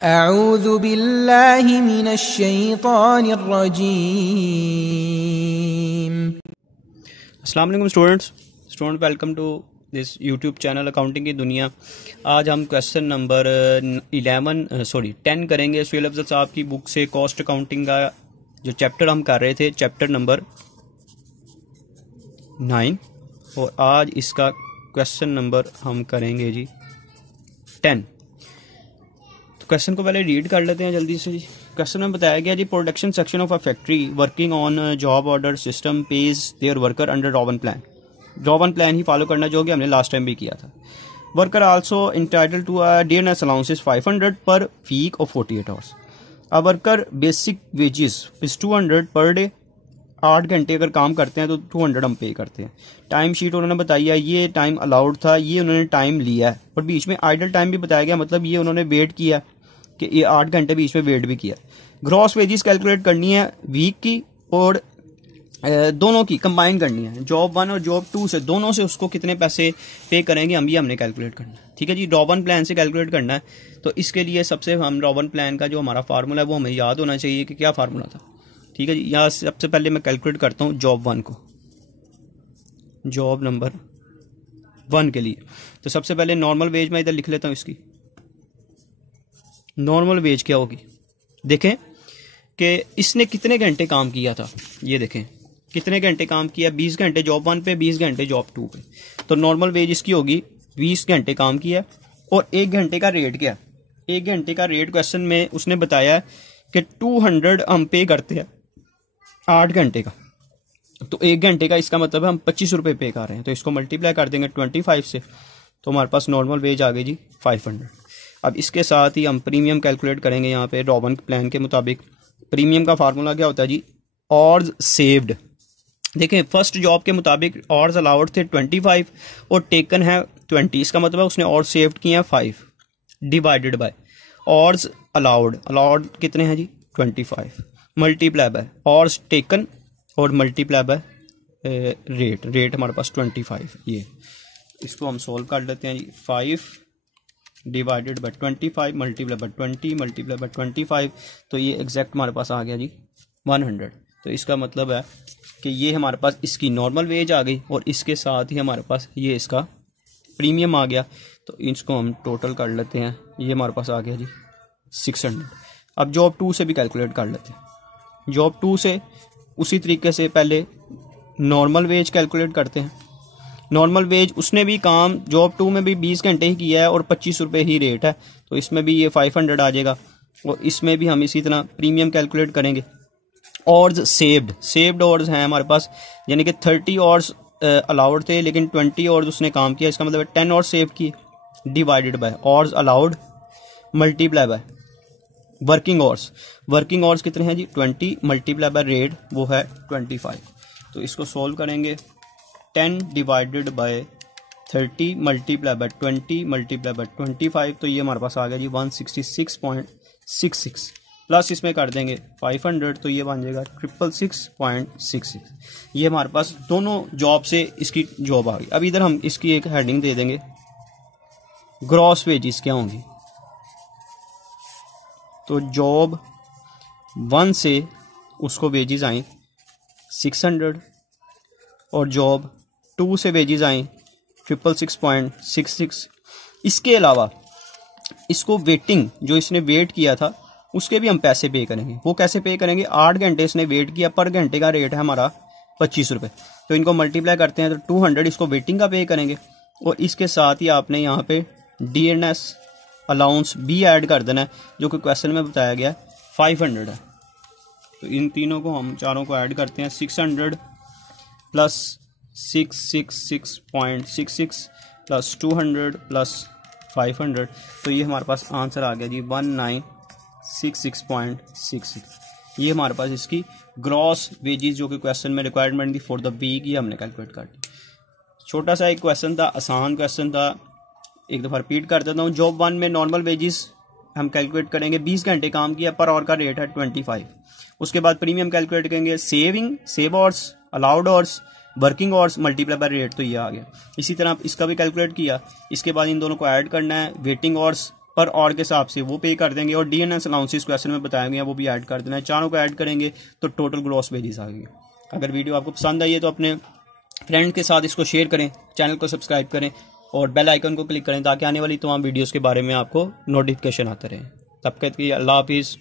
अऊज़ु बिल्लाहि मिनश शैतानिर रजीम। अस्सलाम वालेकुम student welcome to this YouTube channel accounting की दुनिया। आज हम क्वेश्चन नंबर 10 करेंगे सुहेल अफजल साहब की बुक से। कॉस्ट अकाउंटिंग का जो चैप्टर हम कर रहे थे, चैप्टर नंबर 9, और आज इसका क्वेश्चन नंबर हम करेंगे जी 10। क्वेश्चन को पहले रीड कर लेते हैं जल्दी से जी। क्वेश्चन में बताया गया जी, production section of a factory working on job order system pays their worker under Rowan plan. Rowan plan ही फॉलो करना, जो कि हमने लास्ट टाइम भी किया था। Worker also entitled to a dearness allowances 500 per week और 48 hours. A worker basic wages is 200 per day. 8 घंटे अगर काम करते हैं तो 200 हम पे करते हैं। टाइम शीट उन्होंने बताई है, ये टाइम अलाउड था, ये उन्होंने टाइम लिया है, और बीच में आइडल टाइम भी बताया गया, मतलब ये उन्होंने वेट किया कि ये 8 घंटे बीच में वेट भी किया। ग्रॉस वेजेस कैलकुलेट करनी है वीक की और दोनों की कंबाइन करनी है, जॉब 1 और जॉब 2 से, दोनों से उसको कितने पैसे पे करेंगे हम, ये हमने कैलकुलेट करना है। ठीक है जी, रॉबन प्लान से कैलकुलेट करना है। तो इसके लिए सबसे हम रॉबन प्लान का जो हमारा फार्मूला है वो हमें याद होना चाहिए कि क्या फार्मूला था। ठीक है जी, यहाँ सबसे पहले मैं कैलकुलेट करता हूँ जॉब 1 को, जॉब नंबर 1 के लिए। तो सबसे पहले नॉर्मल वेज मैं इधर लिख लेता हूँ। इसकी नॉर्मल वेज क्या होगी, देखें कि इसने कितने घंटे काम किया था। ये देखें कितने घंटे काम किया, 20 घंटे जॉब 1 पे, 20 घंटे जॉब 2 पे। तो नॉर्मल वेज इसकी होगी 20 घंटे काम किया, और 1 घंटे का रेट क्या। 1 घंटे का रेट क्वेश्चन में उसने बताया कि 200 हम पे करते हैं 8 घंटे का। तो 1 घंटे का इसका मतलब है हम 25 रुपये पे कर रहे हैं। तो इसको मल्टीप्लाई कर देंगे 25 से, तो हमारे पास नॉर्मल वेज आ गई जी 500। अब इसके साथ ही हम प्रीमियम कैलकुलेट करेंगे। यहाँ पे रॉबन प्लान के मुताबिक प्रीमियम का फार्मूला क्या होता है जी, ऑर्स सेव्ड। देखें फर्स्ट जॉब के मुताबिक ऑर्स अलाउड थे 25 और टेकन है 20। इसका मतलब है उसने ऑर्स सेव्ड किए हैं 5 डिवाइडेड बाय ऑर्स अलाउड कितने हैं जी 25 मल्टीप्लाई बाय ऑर्स टेकन और मल्टीप्लाई बाय रेट हमारे पास 25। ये इसको हम सोल्व कर लेते हैं जी। 5 divided by 25 multiply by 20 multiply by 25, तो ये एग्जैक्ट हमारे पास आ गया जी 100। तो इसका मतलब है कि ये हमारे पास इसकी नॉर्मल वेज आ गई, और इसके साथ ही हमारे पास ये इसका प्रीमियम आ गया। तो इसको हम टोटल कर लेते हैं, ये हमारे पास आ गया जी 600। अब जॉब 2 से भी कैलकुलेट कर लेते हैं। जॉब 2 से उसी तरीके से पहले नॉर्मल वेज कैलकुलेट करते हैं। नॉर्मल वेज उसने भी काम जॉब 2 में भी 20 घंटे ही किया है और 25 रुपये ही रेट है, तो इसमें भी ये 500 आ जाएगा। और इसमें भी हम इसी तरह प्रीमियम कैलकुलेट करेंगे। ऑर्स सेव्ड ऑर्स हैं हमारे पास, यानी कि 30 ऑर्स अलाउड थे लेकिन 20 ऑर्स उसने काम किया। इसका मतलब 10 ऑर्स सेव किए divided by hours allowed multiply by working hours कितने हैं जी 20 मल्टीप्लाई बाय रेट वो है 25। तो इसको सोल्व करेंगे 10 divided by 30 multiply by 20 multiply by 25, तो ये हमारे पास आ गया जी 166.66 प्लस इसमें कर देंगे 500, तो ये बन जाएगा 666.66। ये हमारे पास दोनों जॉब से इसकी जॉब आ गई। अब इधर हम इसकी एक हेडिंग दे देंगे, ग्रॉस वेजेस क्या होंगी। तो जॉब 1 से उसको वेजेस आई 600, और जॉब 2 से वेजेस आई 666.66। इसके अलावा इसको वेटिंग, जो इसने वेट किया था उसके भी हम पैसे पे करेंगे। वो कैसे पे करेंगे, 8 घंटे इसने वेट किया, पर घंटे का रेट है हमारा 25 रुपये। तो इनको मल्टीप्लाई करते हैं तो 200 इसको वेटिंग का पे करेंगे, और इसके साथ ही आपने यहाँ पे डीएनएस अलाउंस भी ऐड कर देना है, जो कि क्वेश्चन में बताया गया 500 है। तो इन तीनों को हम चारों को ऐड करते हैं, 600 प्लस 666.66 प्लस 200 प्लस 500, तो ये हमारे पास आंसर आ गया जी 1966.66। ये हमारे पास इसकी ग्रॉस वेजेस जो कि क्वेश्चन में रिक्वायरमेंट थी फॉर द वीक, ये हमने कैलकुलेट कर दी। छोटा सा एक क्वेश्चन था, आसान क्वेश्चन था, एक दफ़ा रिपीट कर देता हूँ। जॉब 1 में नॉर्मल वेजेस हम कैलकुलेट करेंगे, 20 घंटे काम किया, पर आवर का रेट है 25। उसके बाद प्रीमियम कैलकुलेट करेंगे, save hours allowed hours working hours multiply by rate, तो ये आ गया। इसी तरह इसका भी कैलकुलेट किया। इसके बाद इन दोनों को ऐड करना है, वेटिंग आवर्स पर आवर के हिसाब से वो पे कर देंगे, और DNS अलाउंसेस क्वेश्चन में बताए गए वो भी ऐड कर देना है। चारों को ऐड करेंगे तो टोटल ग्रॉस वेजेस आ गई। अगर वीडियो आपको पसंद आई है तो अपने फ्रेंड के साथ इसको शेयर करें, चैनल को सब्सक्राइब करें और बेल आइकन को क्लिक करें ताकि आने वाली तमाम वीडियोस के बारे में आपको नोटिफिकेशन आते रहे। तब तक के लिए अल्लाह हाफिज़।